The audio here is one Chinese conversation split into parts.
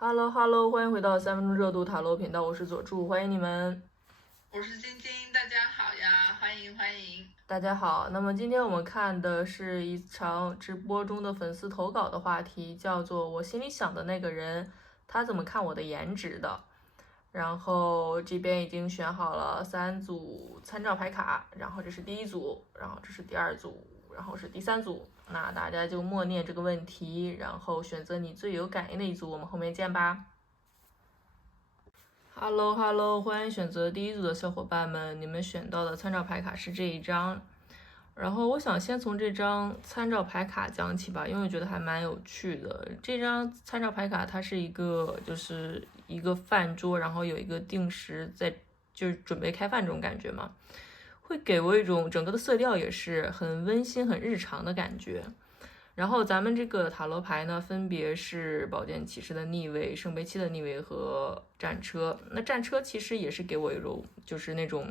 Hello Hello，欢迎回到3分钟热度塔罗频道，我是佐助，欢迎你们。我是晶晶，大家好呀，欢迎欢迎。大家好，那么今天我们看的是一场直播中的粉丝投稿的话题，叫做“我心里想的那个人，他怎么看我的颜值的”。然后这边已经选好了3组参照牌卡，然后这是第一组，然后这是第二组，然后是第三组。那大家就默念这个问题，然后选择你最有感应的一组，我们后面见吧。Hello Hello，欢迎选择第一组的小伙伴们，你们选到的参照牌卡是这一张。然后我想先从这张参照牌卡讲起吧，因为我觉得还蛮有趣的。这张参照牌卡它是就是一个饭桌，然后有一个定时在就是准备开饭这种感觉嘛，会给我一种整个的色调也是很温馨、很日常的感觉。然后咱们这个塔罗牌呢，分别是宝剑骑士的逆位、圣杯七的逆位和战车。那战车其实也是给我一种就是那种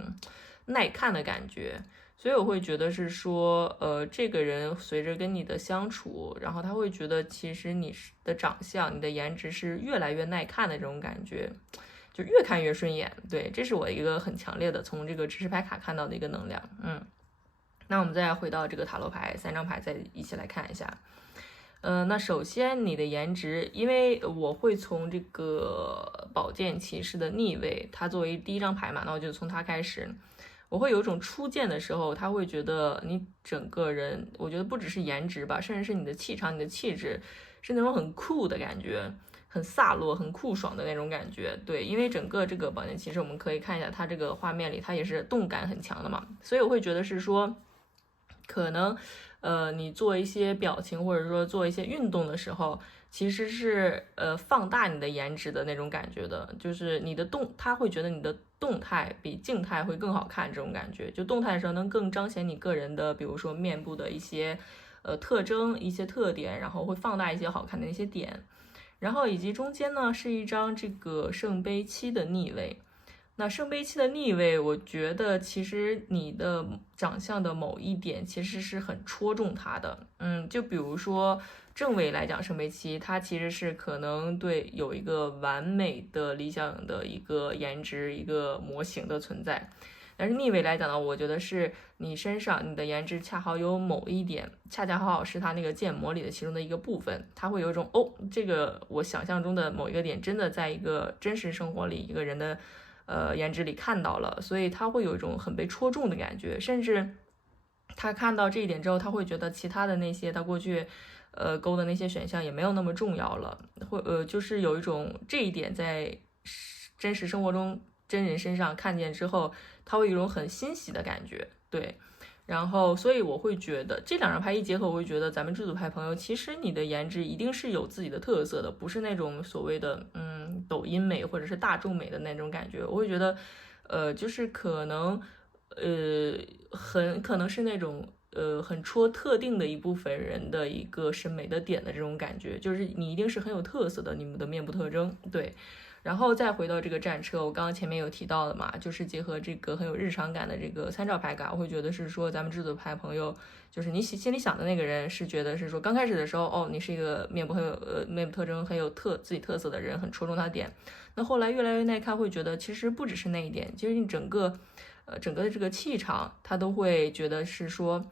耐看的感觉，所以我会觉得是说，这个人随着跟你的相处，然后他会觉得其实你的长相、你的颜值是越来越耐看的这种感觉，就越看越顺眼。对，这是我一个很强烈的从这个指示牌卡看到的一个能量。那我们再回到这个塔罗牌3张牌，再一起来看一下。那首先你的颜值，因为我会从这个宝剑骑士的逆位，它作为第一张牌嘛，那我就从它开始。我会有一种初见的时候，他会觉得你整个人，我觉得不只是颜值吧，甚至是你的气场、你的气质，是那种很酷的感觉，很飒落、很酷爽的那种感觉。对，因为整个这个宝剑骑士，我们可以看一下它这个画面里，它也是动感很强的嘛，所以我会觉得是说。可能，你做一些表情或者说做一些运动的时候，其实是放大你的颜值的那种感觉的，就是你的他会觉得你的动态比静态会更好看，这种感觉。就动态的时候能更彰显你个人的，比如说面部的一些特征、一些特点，然后会放大一些好看的一些点。然后以及中间呢是一张这个圣杯七的逆位。那圣杯七的逆位，我觉得其实你的长相的某一点其实是很戳中他的。就比如说正位来讲，圣杯七它其实是可能对有一个完美的理想的一个颜值一个模型的存在。但是逆位来讲呢，我觉得是你身上你的颜值恰好有某一点，恰恰好是它那个建模里的其中的一个部分，它会有一种这个我想象中的某一个点，真的在一个真实生活里一个人的颜值里看到了，所以他会有一种很被戳中的感觉，甚至他看到这一点之后，他会觉得其他的那些他过去勾的那些选项也没有那么重要了，就是有一种这一点在真实生活中真人身上看见之后，他会有一种很欣喜的感觉，对。然后，所以我会觉得这两张牌一结合，我会觉得咱们这组牌朋友，其实你的颜值一定是有自己的特色的，不是那种所谓的抖音美或者是大众美的那种感觉。我会觉得，就是可能，很可能是那种很戳特定的一部分人的一个审美的点的这种感觉，就是你一定是很有特色的，你们的面部特征，对。然后再回到这个战车，我刚刚前面有提到的嘛，就是结合这个很有日常感的这个参照牌卡，我会觉得是说咱们这组牌朋友，就是你心里想的那个人，是觉得是说刚开始的时候，你是一个面部面部特征很有自己特色的人，很戳中他点。那后来越来越耐看，会觉得其实不只是那一点，其实你整个的这个气场，他都会觉得是说。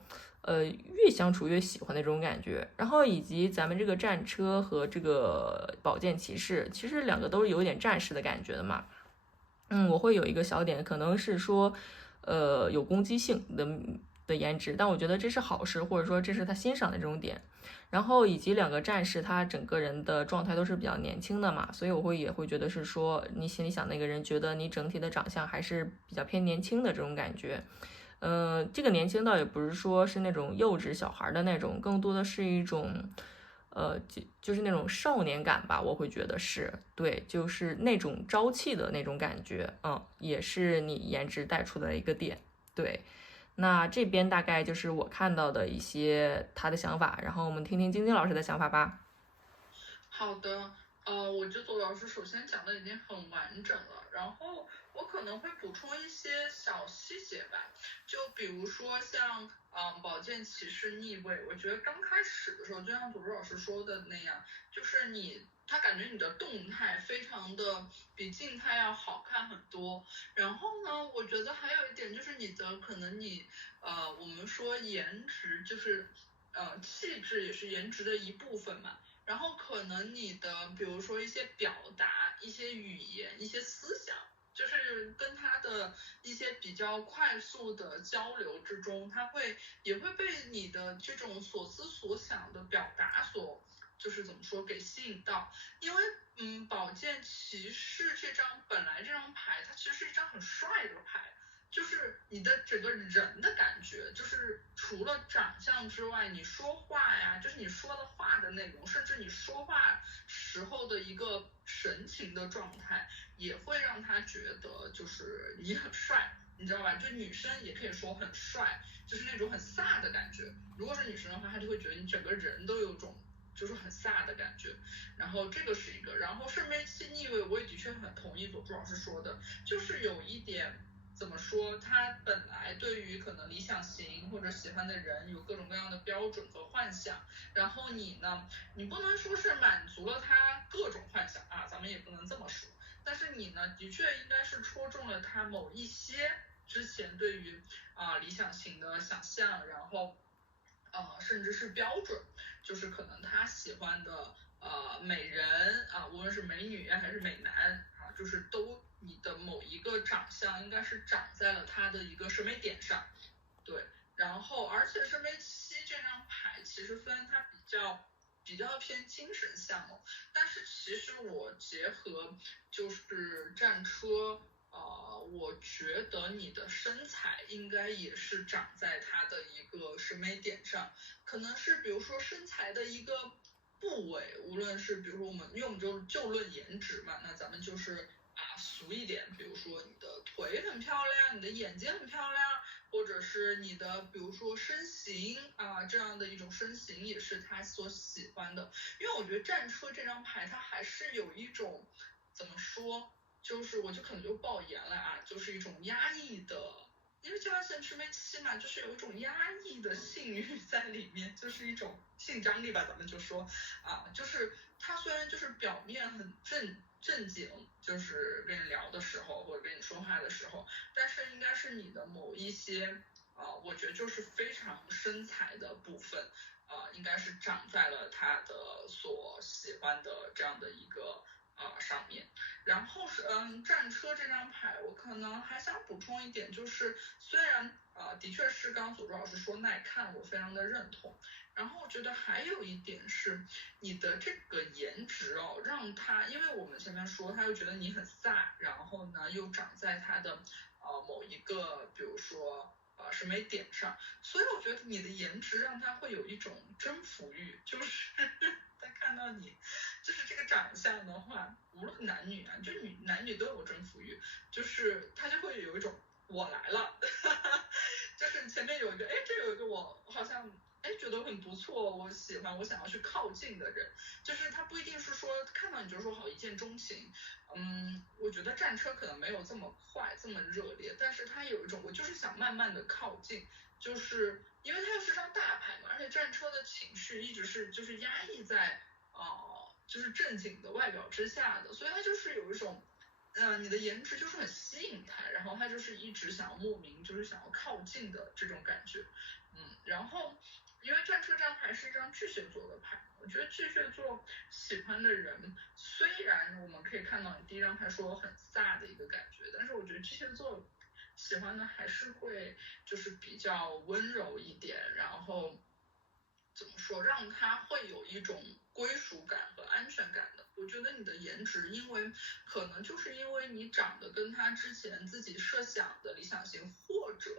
越相处越喜欢的这种感觉，然后以及咱们这个战车和这个宝剑骑士，其实两个都是有点战士的感觉的嘛。我会有一个小点，可能是说，有攻击性的颜值，但我觉得这是好事，或者说这是他欣赏的这种点。然后以及两个战士，他整个人的状态都是比较年轻的嘛，所以也会觉得是说，你心里想那个人，觉得你整体的长相还是比较偏年轻的这种感觉。这个年轻倒也不是说是那种幼稚小孩的那种，更多的是一种，就是那种少年感吧，我会觉得是对，就是那种朝气的那种感觉，也是你颜值带出的一个点，对。那这边大概就是我看到的一些他的想法，然后我们听听晶晶老师的想法吧。好的，我这组老师首先讲的已经很完整了，然后我可能会补充一些小细节吧，就比如说像宝剑骑士逆位，我觉得刚开始的时候，就像组织老师说的那样，就是他感觉你的动态非常的比静态要好看很多。然后呢，我觉得还有一点就是可能我们说颜值就是气质也是颜值的一部分嘛。然后可能你的比如说一些表达、一些语言、一些思想，就是跟他的一些比较快速的交流之中，也会被你的这种所思所想的表达就是怎么说给吸引到。因为宝剑骑士本来这张牌它其实是一张很帅的牌，就是你的整个人的感觉，就是除了长相之外，你说话呀，就是你说的话的内容，甚至你说话时候的一个神情的状态，也会让他觉得就是你很帅，你知道吧？就女生也可以说很帅，就是那种很飒的感觉。如果是女生的话，她就会觉得你整个人都有种就是很飒的感觉。然后这个是一个，然后圣杯七逆位，我也的确很同意左助老师说的，就是有一点。怎么说？他本来对于可能理想型或者喜欢的人有各种各样的标准和幻想，然后你呢，你不能说是满足了他各种幻想啊，咱们也不能这么说。但是你呢，的确应该是戳中了他某一些之前对于理想型的想象，然后甚至是标准，就是可能他喜欢的美人啊，无论是美女还是美男啊，就是你的某一个长相应该是长在了他的一个审美点上，对。然后而且圣杯七这张牌其实虽然它比较偏精神向哦，但是其实我结合就是战车。我觉得你的身材应该也是长在它的一个审美点上，可能是比如说身材的一个部位，无论是比如说因为我们就论颜值嘛，那咱们就是俗一点，比如说你的腿很漂亮，你的眼睛很漂亮，或者是你的比如说身形这样的一种身形也是他所喜欢的。因为我觉得战车这张牌它还是有一种怎么说，就是我就可能就爆言了就是一种压抑的，因为加拉线圣杯七嘛，就是有一种压抑的性欲在里面，就是一种性张力吧，咱们就说就是它虽然就是表面很正经，就是跟你聊的时候或者跟你说话的时候，但是应该是你的某一些我觉得就是非常身材的部分应该是长在了他的所喜欢的这样的一个上面。然后战车这张牌，我可能还想补充一点，就是虽然的确是刚刚佐助老师说耐看，我非常的认同。然后我觉得还有一点是你的这个颜值让他，因为我们前面说他又觉得你很飒，然后呢又长在他的某一个，比如说审美点上，所以我觉得你的颜值让他会有一种征服欲，就是他看到你就是这个长相的话，无论男女就男女都有征服欲，就是他就会有一种我来了，就是前面有一个这有一个我好像觉得很不错，我喜欢，我想要去靠近的人，就是他不一定是说看到你就说好一见钟情。我觉得战车可能没有这么快这么热烈，但是他有一种我就是想慢慢的靠近，就是因为他又是张大牌嘛，而且战车的情绪一直是就是压抑在就是正经的外表之下的，所以他就是有一种你的颜值就是很吸引他，然后他就是一直想要莫名就是想要靠近的这种感觉。然后因为战车这张牌是一张巨蟹座的牌，我觉得巨蟹座喜欢的人，虽然我们可以看到你第一张牌说很飒的一个感觉，但是我觉得巨蟹座喜欢的还是会就是比较温柔一点，然后怎么说让他会有一种归属感和安全感的。我觉得你的颜值，因为可能就是因为你长得跟他之前自己设想的理想型，或者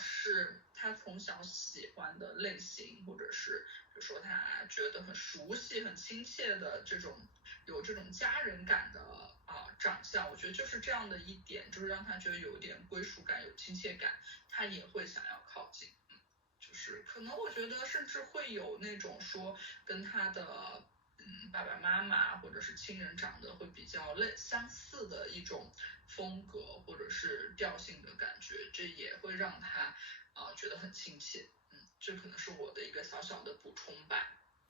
是他从小喜欢的类型，或者是比如说他觉得很熟悉、很亲切的这种有这种家人感的长相，我觉得就是这样的一点，就是让他觉得有一点归属感、有亲切感，他也会想要靠近。就是可能我觉得甚至会有那种说跟他的爸爸妈妈或者是亲人长得会比较相似的一种风格或者是调性的感觉，这也会让他觉得很亲切。这可能是我的一个小小的补充吧。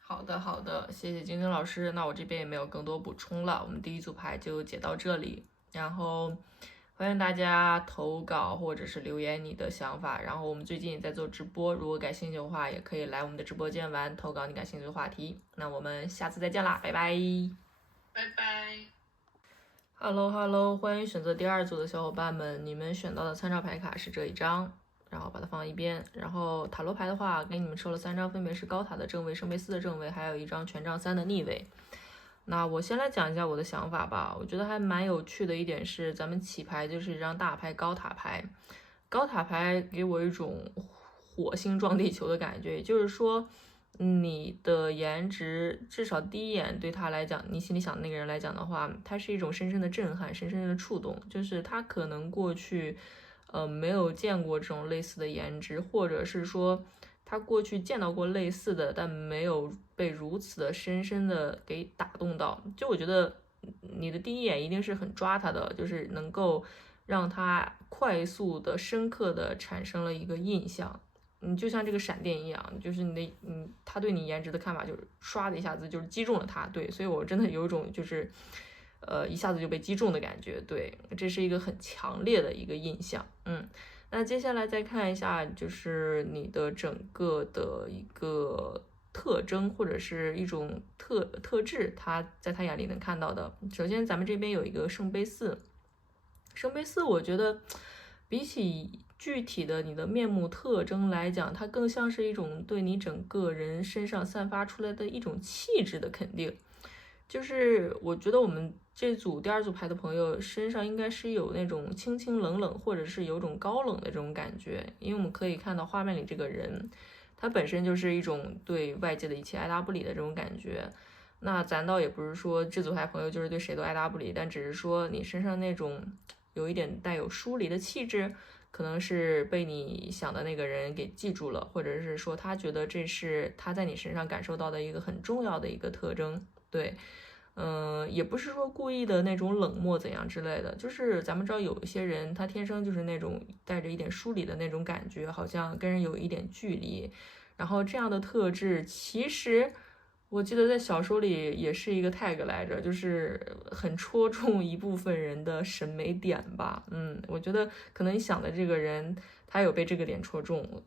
好的，好的，谢谢晶晶老师。那我这边也没有更多补充了，我们第一组牌就解到这里。然后欢迎大家投稿或者是留言你的想法。然后我们最近也在做直播，如果感兴趣的话，也可以来我们的直播间玩，投稿你感兴趣的话题。那我们下次再见啦，拜拜。拜拜。Hello Hello，欢迎选择第二组的小伙伴们，你们选到的参照牌卡是这一张。然后把它放一边，然后塔罗牌的话，给你们抽了3张，分别是高塔的正位、圣杯4的正位，还有一张权杖3的逆位。那我先来讲一下我的想法吧。我觉得还蛮有趣的一点是，咱们起牌就是一张大牌高塔牌，高塔牌给我一种火星撞地球的感觉，也就是说，你的颜值至少第一眼对他来讲，你心里想的那个人来讲的话，它是一种深深的震撼，深深的触动，就是他可能过去。没有见过这种类似的颜值，或者是说他过去见到过类似的，但没有被如此的深深的给打动到。就我觉得你的第一眼一定是很抓他的，就是能够让他快速的、深刻的产生了一个印象。就像这个闪电一样，就是他对你颜值的看法就是唰的一下子就是击中了他。对，所以我真的有一种就是一下子就被击中的感觉。对，这是一个很强烈的一个印象。那接下来再看一下，就是你的整个的一个特征或者是一种特质，他在他眼里能看到的。首先，咱们这边有一个圣杯4，圣杯4，我觉得比起具体的你的面目特征来讲，它更像是一种对你整个人身上散发出来的一种气质的肯定。就是我觉得我们这组第二组牌的朋友身上应该是有那种清清冷冷，或者是有种高冷的这种感觉，因为我们可以看到画面里这个人，他本身就是一种对外界的一切爱答不理的这种感觉。那咱倒也不是说这组牌朋友就是对谁都爱答不理，但只是说你身上那种有一点带有疏离的气质，可能是被你想的那个人给记住了，或者是说他觉得这是他在你身上感受到的一个很重要的一个特征。对，也不是说故意的那种冷漠怎样之类的，就是咱们知道有一些人他天生就是那种带着一点疏离的那种感觉，好像跟人有一点距离。然后这样的特质，其实我记得在小说里也是一个 tag 来着，就是很戳中一部分人的审美点吧。我觉得可能你想的这个人，他有被这个点戳中。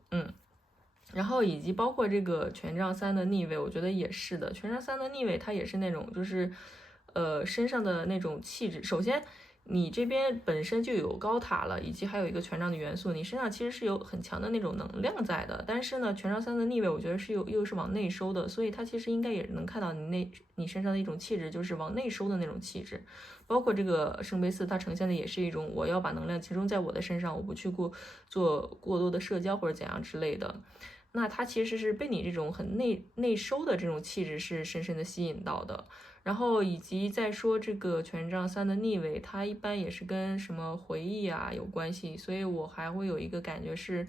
然后以及包括这个权杖3的逆位，我觉得也是的。权杖3的逆位，它也是那种就是，身上的那种气质。首先，你这边本身就有高塔了，以及还有一个权杖的元素，你身上其实是有很强的那种能量在的。但是呢，权杖3的逆位，我觉得是又是往内收的，所以它其实应该也能看到你身上的一种气质，就是往内收的那种气质。包括这个圣杯4，它呈现的也是一种我要把能量集中在我的身上，我不去做过多的社交或者怎样之类的。那他其实是被你这种很内收的这种气质是深深的吸引到的。然后以及再说这个权杖3的逆位，它一般也是跟什么回忆啊有关系，所以我还会有一个感觉是，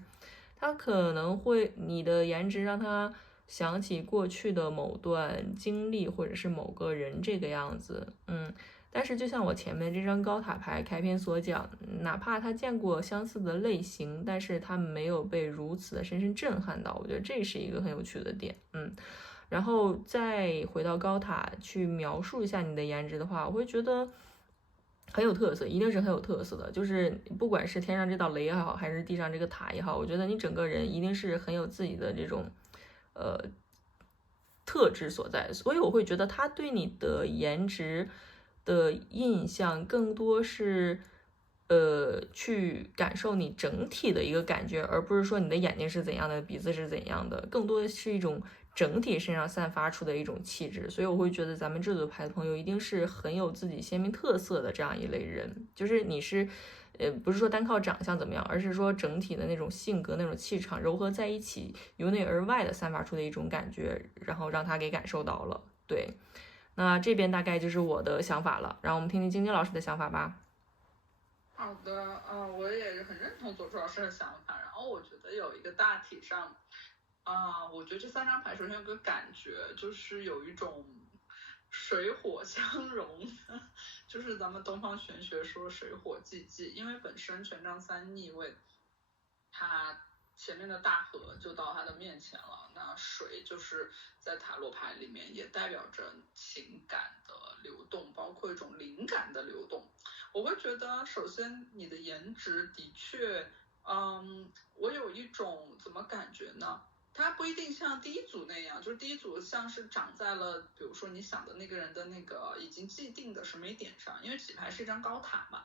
他可能会你的颜值让他想起过去的某段经历或者是某个人这个样子。但是就像我前面这张高塔牌开篇所讲，哪怕他见过相似的类型，但是他没有被如此的深深震撼到，我觉得这是一个很有趣的点。然后再回到高塔去描述一下你的颜值的话，我会觉得很有特色，一定是很有特色的。就是不管是天上这道雷也好，还是地上这个塔也好，我觉得你整个人一定是很有自己的这种特质所在。所以我会觉得他对你的颜值的印象更多是去感受你整体的一个感觉，而不是说你的眼睛是怎样的，鼻子是怎样的，更多的是一种整体身上散发出的一种气质。所以我会觉得咱们这组牌的朋友一定是很有自己鲜明特色的这样一类人，就是你是不是说单靠长相怎么样，而是说整体的那种性格那种气场糅合在一起，由内而外的散发出的一种感觉，然后让他给感受到了。对，那这边大概就是我的想法了，让我们听听晶晶老师的想法吧。好的，我也很认同左助老师的想法。然后我觉得有一个大体上，我觉得这3张牌首先有个感觉，就是有一种水火相融，就是咱们东方玄学说水火既济，因为本身权杖三逆位，它前面的大河就到他的面前了，那水就是在塔罗牌里面也代表着情感的流动，包括一种灵感的流动。我会觉得，首先你的颜值的确，我有一种怎么感觉呢？它不一定像第一组那样，就是第一组像是长在了，比如说你想的那个人的那个已经既定的审美点上，因为起牌是一张高塔嘛。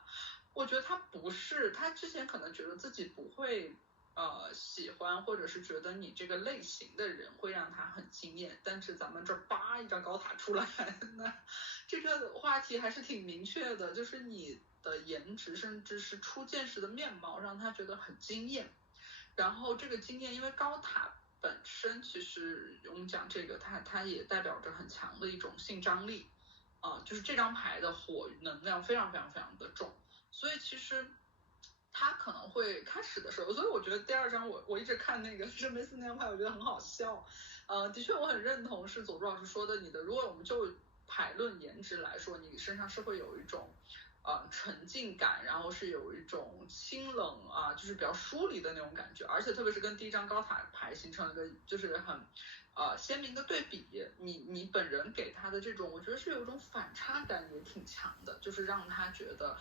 我觉得他不是，他之前可能觉得自己不会喜欢，或者是觉得你这个类型的人会让他很惊艳，但是咱们这叭一张高塔出来，那这个话题还是挺明确的，就是你的颜值甚至是初见时的面貌让他觉得很惊艳，然后这个惊艳，因为高塔本身其实我们讲这个它也代表着很强的一种性张力，就是这张牌的火能量非常非常非常的重。所以其实他可能会开始的时候，所以我觉得第二张我一直看那个圣杯四那张牌，我觉得很好笑。的确我很认同是佐助老师说的，如果我们就牌论颜值来说，你身上是会有一种沉浸感，然后是有一种清冷啊，就是比较疏离的那种感觉，而且特别是跟第一张高塔牌形成了一个就是很鲜明的对比，你本人给他的这种，我觉得是有一种反差感也挺强的，就是让他觉得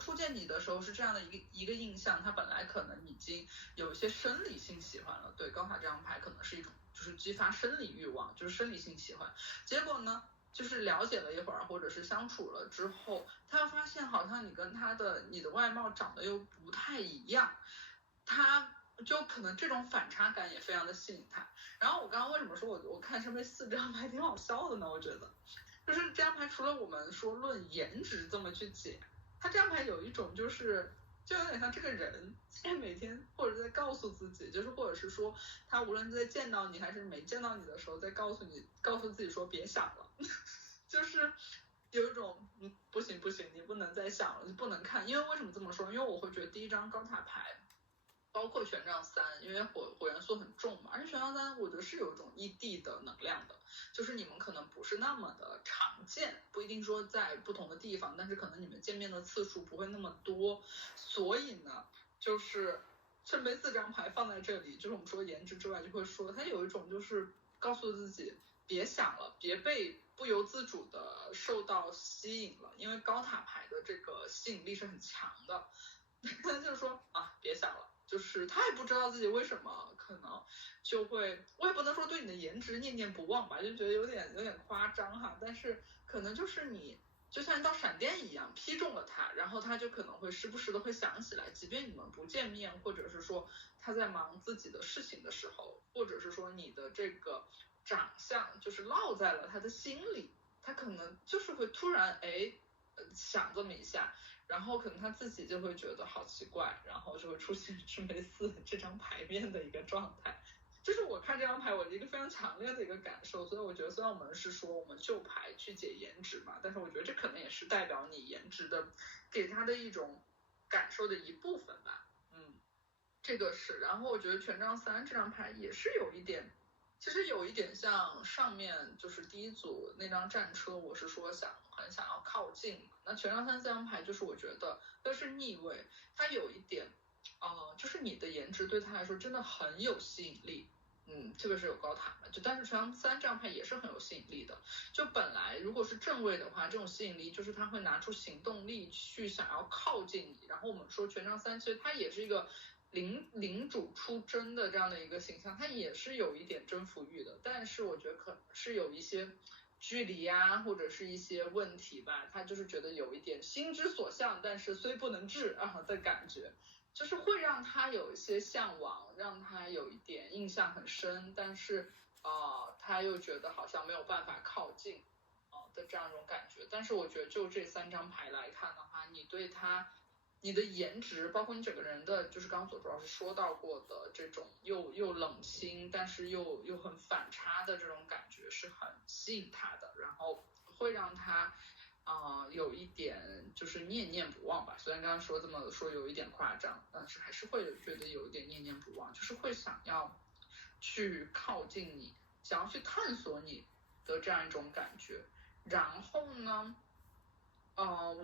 初见你的时候是这样的一个印象，他本来可能已经有一些生理性喜欢了，对高塔这张牌可能是一种就是激发生理欲望，就是生理性喜欢，结果呢就是了解了一会儿，或者是相处了之后，他又发现好像你跟你的外貌长得又不太一样，他就可能这种反差感也非常的吸引他。然后我刚刚为什么说我看圣杯四这张牌挺好笑的呢？我觉得就是这张牌除了我们说论颜值这么去解，他这张牌有一种就有点像这个人在每天或者在告诉自己，就是或者是说他无论在见到你还是没见到你的时候，在告诉自己说别想了，就是有一种不行，你不能再想了，你不能看，因为为什么这么说？因为我会觉得第一张高塔牌。包括权杖三，因为火元素很重嘛，而且权杖三我觉得是有一种异地的能量的，就是你们可能不是那么的常见，不一定说在不同的地方，但是可能你们见面的次数不会那么多，所以呢，就是圣杯四张牌放在这里，就是我们说颜值之外，就会说它有一种就是告诉自己别想了，别被不由自主的受到吸引了，因为高塔牌的这个吸引力是很强的，就是说别想了。就是他也不知道自己为什么可能就会，我也不能说对你的颜值念念不忘吧，就觉得有点夸张哈，但是可能就是你就像一道闪电一样劈中了他，然后他就可能会时不时的会想起来，即便你们不见面，或者是说他在忙自己的事情的时候，或者是说你的这个长相就是烙在了他的心里，他可能就是会突然想这么一下，然后可能他自己就会觉得好奇怪，然后就会出现圣杯四这张牌面的一个状态。这是我看这张牌我的一个非常强烈的一个感受，所以我觉得虽然我们是说我们就牌去解颜值嘛，但是我觉得这可能也是代表你颜值的给他的一种感受的一部分吧。这个是，然后我觉得权杖三这张牌也是有一点，其实有一点像上面就是第一组那张战车，我是说很想要靠近嘛。那权杖三这张牌就是我觉得都是逆位，它有一点就是你的颜值对他来说真的很有吸引力。这个是有高塔的，但是权杖三这张牌也是很有吸引力的。就本来如果是正位的话，这种吸引力就是他会拿出行动力去想要靠近你。然后我们说权杖三其实它也是一个领主出征的这样的一个形象，它也是有一点征服欲的，但是我觉得可能是有一些距离啊，或者是一些问题吧，他就是觉得有一点心之所向，但是虽不能至的感觉。就是会让他有一些向往，让他有一点印象很深，但是他又觉得好像没有办法靠近的这样一种感觉。但是我觉得就这三张牌来看的话，你对他你的颜值，包括你整个人的，就是刚刚佐助老师说到过的这种又冷清，但是又很反差的这种感觉是很吸引他的，然后会让他有一点就是念念不忘吧，虽然刚刚说这么说有一点夸张，但是还是会觉得有一点念念不忘，就是会想要去靠近你，想要去探索你的这样一种感觉。然后呢，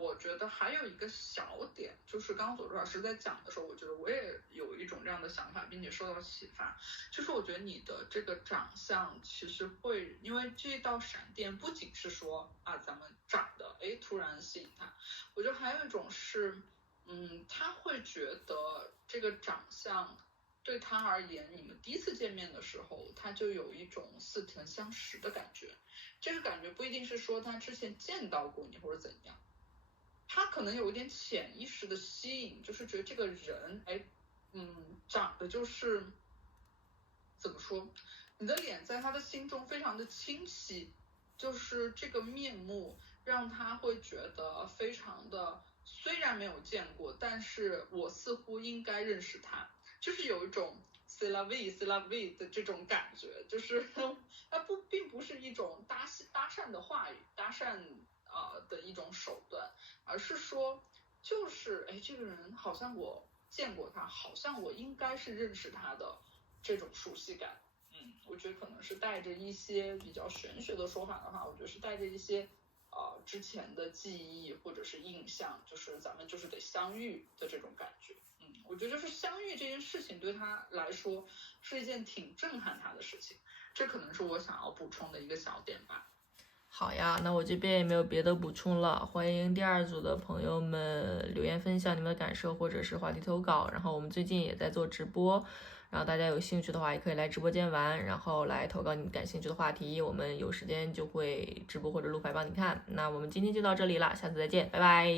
我觉得还有一个小点，就是刚刚左老师在讲的时候，我觉得我也有一种这样的想法，并且受到启发，就是我觉得你的这个长相其实会，因为这道闪电不仅是说咱们长得突然吸引他，我觉得还有一种是，他会觉得这个长相对他而言，你们第一次见面的时候，他就有一种似曾相识的感觉。这个感觉不一定是说他之前见到过你或者怎样，他可能有一点潜意识的吸引，就是觉得这个人，长得就是怎么说，你的脸在他的心中非常的清晰，就是这个面目让他会觉得非常的，虽然没有见过，但是我似乎应该认识他，就是有一种 c'est la vie c'est la vie 的这种感觉，就是它并不是一种搭讪的话语，搭讪的一种手段，而是说就是这个人好像我见过他，好像我应该是认识他的这种熟悉感。我觉得可能是带着一些比较玄学的说法的话，我觉得是带着一些之前的记忆或者是印象，就是咱们就是得相遇的这种感觉。我觉得就是相遇这件事情对他来说是一件挺震撼他的事情，这可能是我想要补充的一个小点吧。好呀，那我这边也没有别的补充了，欢迎第二组的朋友们留言分享你们的感受或者是话题投稿，然后我们最近也在做直播，然后大家有兴趣的话也可以来直播间玩，然后来投稿你感兴趣的话题，我们有时间就会直播或者录牌帮你看。那我们今天就到这里了，下次再见，拜拜。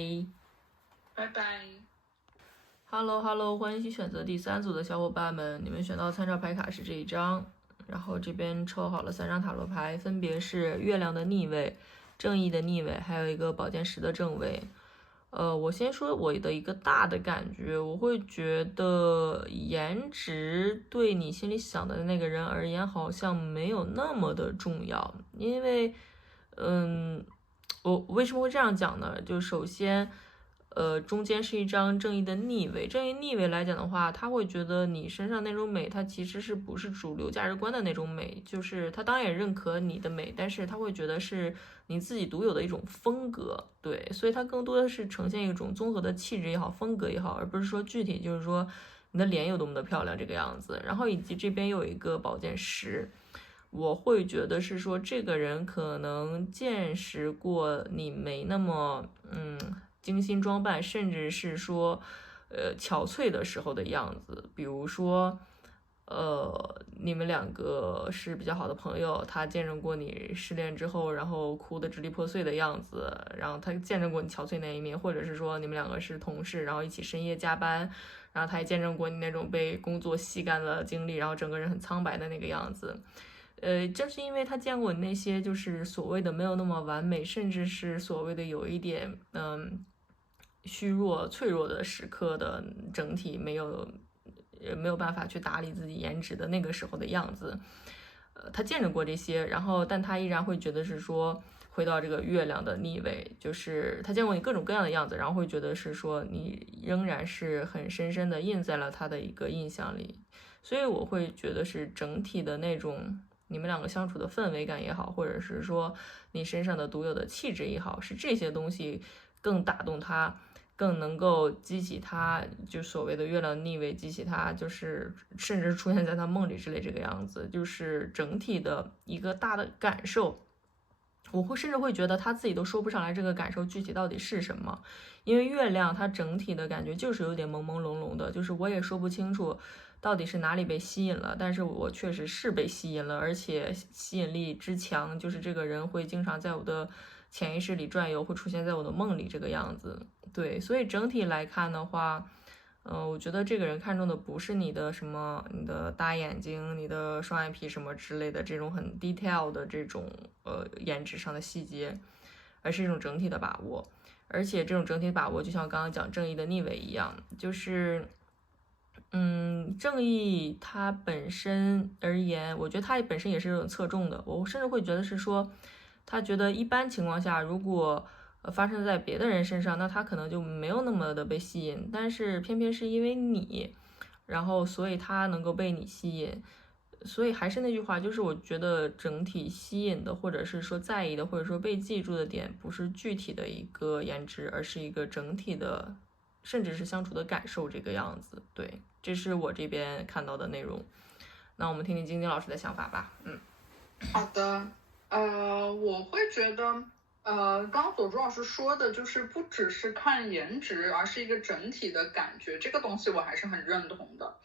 拜拜。Hello，欢迎选择第3组的小伙伴们，你们选到参照牌卡是这一张。然后这边抽好了3张塔罗牌，分别是月亮的逆位、正义的逆位，还有一个宝剑10的正位。我先说我的一个大的感觉，我会觉得颜值对你心里想的那个人而言好像没有那么的重要，因为我为什么会这样讲呢？就首先中间是一张正义的逆位，正义逆位来讲的话，他会觉得你身上那种美，它其实是不是主流价值观的那种美，就是他当然也认可你的美，但是他会觉得是你自己独有的一种风格，对，所以它更多的是呈现一种综合的气质也好，风格也好，而不是说具体就是说你的脸有多么的漂亮这个样子。然后以及这边又有一个宝剑10，我会觉得是说这个人可能见识过你没那么精心装扮，甚至是说憔悴的时候的样子，比如说你们2个是比较好的朋友，他见证过你失恋之后然后哭得支离破碎的样子，然后他见证过你憔悴那一面，或者是说你们2个是同事，然后一起深夜加班，然后他也见证过你那种被工作吸干的经历，然后整个人很苍白的那个样子。正是因为他见过你那些就是所谓的没有那么完美，甚至是所谓的有一点虚弱脆弱的时刻的整体没有办法去打理自己颜值的那个时候的样子，他见证过这些，然后但他依然会觉得是说回到这个月亮的逆位，就是他见过你各种各样的样子，然后会觉得是说你仍然是很深深的印在了他的一个印象里，所以我会觉得是整体的那种你们2个相处的氛围感也好，或者是说你身上的独有的气质也好，是这些东西更打动他，更能够激起他，就所谓的月亮逆位，激起他就是甚至出现在他梦里之类这个样子，就是整体的一个大的感受。我甚至会觉得他自己都说不上来这个感受具体到底是什么，因为月亮它整体的感觉就是有点朦朦胧胧的，就是我也说不清楚到底是哪里被吸引了，但是我确实是被吸引了，而且吸引力之强，就是这个人会经常在我的潜意识里转悠，会出现在我的梦里这个样子。对，所以整体来看的话，我觉得这个人看中的不是你的什么，你的大眼睛、你的双眼皮什么之类的这种很 detail 的这种颜值上的细节，而是一种整体的把握。而且这种整体把握，就像刚刚讲正义的逆位一样，就是正义它本身而言，我觉得它本身也是有侧重的。我甚至会觉得是说，他觉得一般情况下，如果发生在别的人身上，那他可能就没有那么的被吸引，但是偏偏是因为你，然后所以他能够被你吸引。所以还是那句话，就是我觉得整体吸引的，或者是说在意的，或者说被记住的点，不是具体的一个颜值，而是一个整体的，甚至是相处的感受这个样子。对，这是我这边看到的内容。那我们听听晶晶老师的想法吧。好的，我会觉得，刚刚左珠老师说的，就是不只是看颜值，而是一个整体的感觉，这个东西我还是很认同的。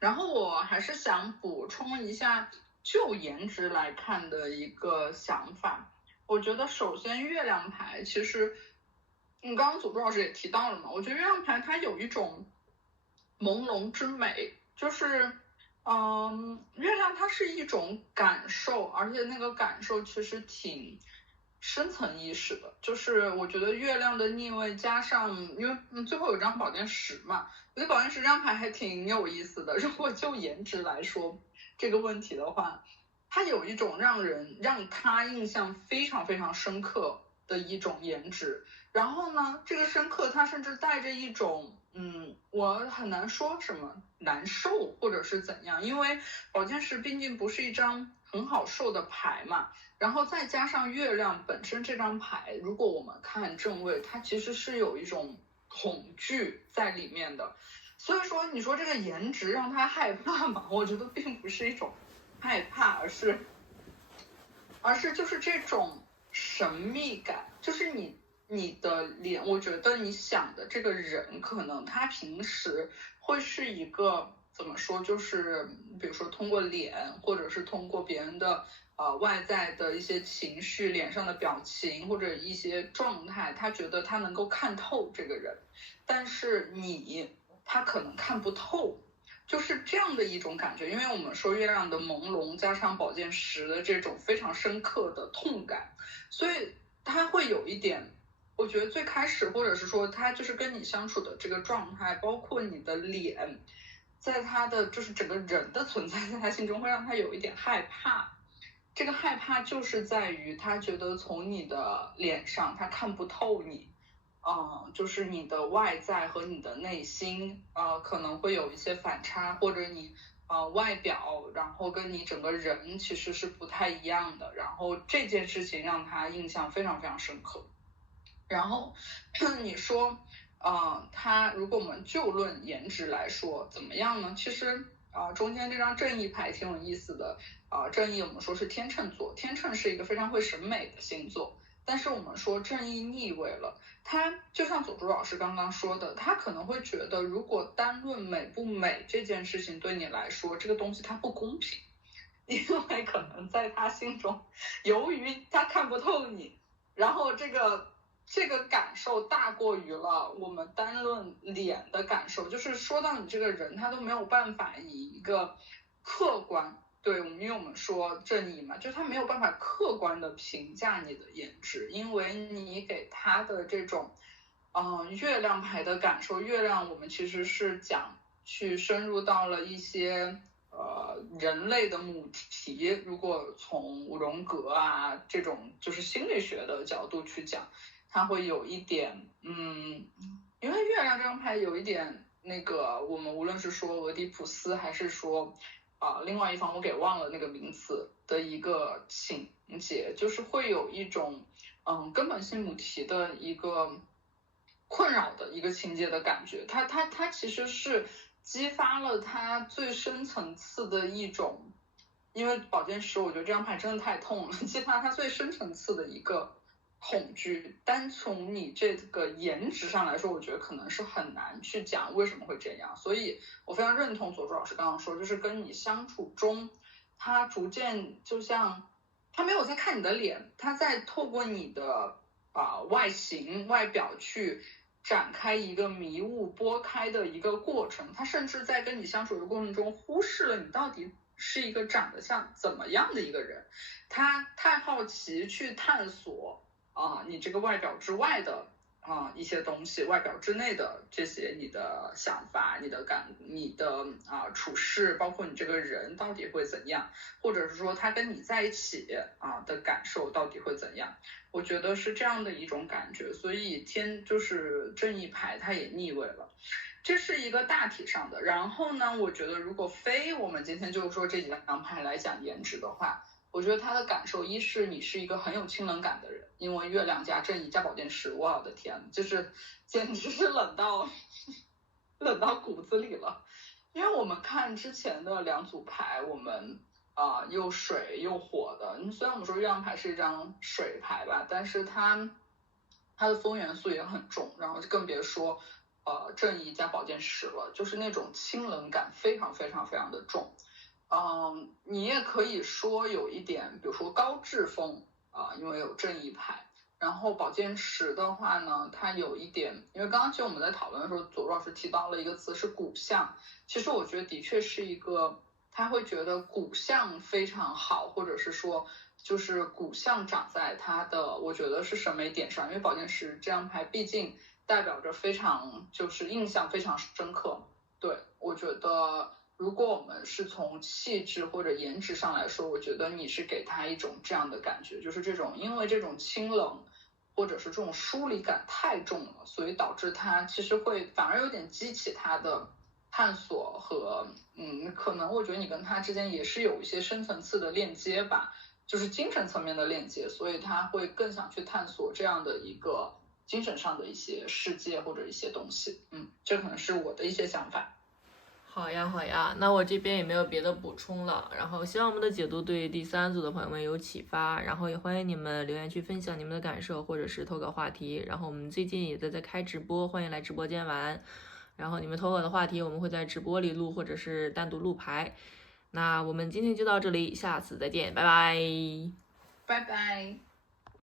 然后我还是想补充一下就颜值来看的一个想法。我觉得首先月亮牌其实，刚刚左珠老师也提到了嘛，我觉得月亮牌它有一种朦胧之美，就是月亮它是一种感受，而且那个感受其实挺深层意识的。就是我觉得月亮的逆位加上，因为最后有张宝剑十嘛，我觉得宝剑十这张牌还挺有意思的。如果就颜值来说这个问题的话，它有一种让他印象非常非常深刻的一种颜值。然后呢，这个深刻它甚至带着一种我很难说什么难受或者是怎样，因为宝剑十毕竟不是一张很好受的牌嘛，然后再加上月亮本身这张牌，如果我们看正位，它其实是有一种恐惧在里面的。所以说你说这个颜值让他害怕嘛，我觉得并不是一种害怕，而是就是这种神秘感，就是你的脸，我觉得你想的这个人，可能他平时会是一个怎么说，就是比如说通过脸，或者是通过别人的外在的一些情绪、脸上的表情或者一些状态，他觉得他能够看透这个人，但是他可能看不透。就是这样的一种感觉，因为我们说月亮的朦胧加上宝剑十的这种非常深刻的痛感，所以它会有一点，我觉得最开始或者是说他就是跟你相处的这个状态，包括你的脸，在他的就是整个人的存在，在他心中会让他有一点害怕。这个害怕就是在于他觉得从你的脸上他看不透你，就是你的外在和你的内心，可能会有一些反差，或者你外表，然后跟你整个人其实是不太一样的，然后这件事情让他印象非常非常深刻。然后你说，他如果我们就论颜值来说怎么样呢？其实中间这张正义牌挺有意思的。正义我们说是天秤座，天秤是一个非常会审美的星座，但是我们说正义逆位了，他就像左珠老师刚刚说的，他可能会觉得如果单论美不美这件事情对你来说，这个东西它不公平，因为可能在他心中，由于他看不透你，然后这个感受大过于了我们单论脸的感受，就是说到你这个人，他都没有办法以一个客观，对，因为我们说正义嘛，就是他没有办法客观的评价你的颜值，因为你给他的这种月亮牌的感受，月亮我们其实是讲去深入到了一些人类的母题，如果从荣格啊这种就是心理学的角度去讲，它会有一点因为月亮这张牌有一点那个，我们无论是说俄狄浦斯还是说另外一方我给忘了那个名词的一个情节，就是会有一种根本性母题的一个困扰的一个情节的感觉，它其实是激发了他最深层次的一种，因为宝剑十我觉得这张牌真的太痛了，激发他最深层次的一个恐惧。单从你这个颜值上来说，我觉得可能是很难去讲为什么会这样，所以我非常认同左珠老师刚刚说，就是跟你相处中，他逐渐就像他没有在看你的脸，他在透过你的外形外表去展开一个迷雾拨开的一个过程，他甚至在跟你相处的过程中忽视了你到底是一个长得像怎么样的一个人，他太好奇去探索你这个外表之外的一些东西，外表之内的这些你的想法、你的处事，包括你这个人到底会怎样，或者是说他跟你在一起的感受到底会怎样。我觉得是这样的一种感觉，所以就是正义牌它也逆位了。这是一个大体上的。然后呢，我觉得如果非我们今天就是说这几张牌来讲颜值的话，我觉得他的感受，一是你是一个很有清冷感的人，因为月亮加正义加宝剑十，我的天，就是简直是冷到骨子里了。因为我们看之前的两组牌，我们又水又火的，虽然我们说月亮牌是一张水牌吧，但是它的风元素也很重，然后更别说正义加宝剑十了，就是那种清冷感非常非常非常的重。你也可以说有一点，比如说高智风因为有正义牌。然后宝剑十的话呢，它有一点，因为刚刚其实我们在讨论的时候，左老师提到了一个词是骨相，其实我觉得的确是一个，他会觉得骨相非常好，或者是说就是骨相长在他的，我觉得是审美点上，因为宝剑十这张牌毕竟代表着非常就是印象非常深刻。对，我觉得如果我们是从气质或者颜值上来说，我觉得你是给他一种这样的感觉，就是这种因为这种清冷或者是这种疏离感太重了，所以导致他其实会反而有点激起他的探索和可能我觉得你跟他之间也是有一些深层次的链接吧，就是精神层面的链接，所以他会更想去探索这样的一个精神上的一些世界或者一些东西。这可能是我的一些想法。好呀，好呀，那我这边也没有别的补充了。然后希望我们的解读对第三组的朋友们有启发，然后也欢迎你们留言区分享你们的感受，或者是投稿话题。然后我们最近也在开直播，欢迎来直播间玩。然后你们投稿的话题我们会在直播里录，或者是单独录牌。那我们今天就到这里，下次再见，拜拜。拜拜。